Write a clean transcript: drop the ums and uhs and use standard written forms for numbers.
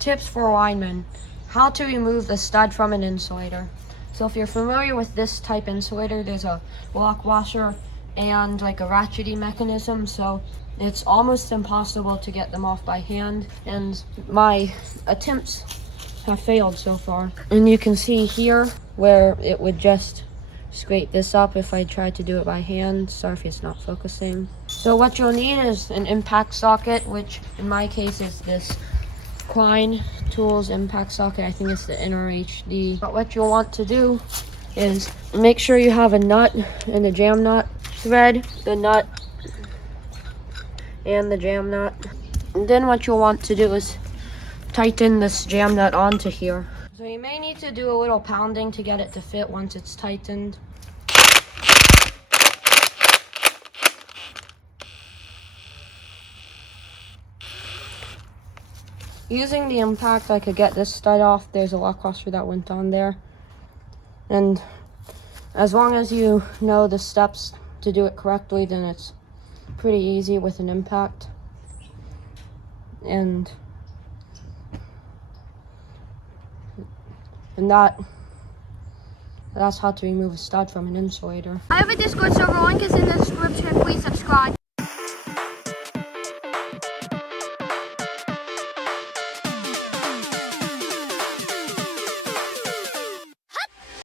Tips for linemen. How to remove the stud from an insulator. So if you're familiar with this type insulator, there's a lock washer and like a ratcheting mechanism, so it's almost impossible to get them off by hand, and my attempts have failed so far. And you can see here where it would just scrape this up if I tried to do it by hand. Sorry if it's not focusing. So what you'll need is an impact socket, which in my case is this Klein Tools impact socket. I think it's the inner HD. But what you'll want to do is make sure you have a nut and a jam nut. Thread the nut and the jam nut. And then what you'll want to do is tighten this jam nut onto here. So you may need to do a little pounding to get it to fit once it's tightened. Using the impact, I could get this stud off. There's a lock washer that went on there. And as long as you know the steps to do it correctly, then it's pretty easy with an impact. And that's how to remove a stud from an insulator. I have a Discord server, link is in the description. Please subscribe.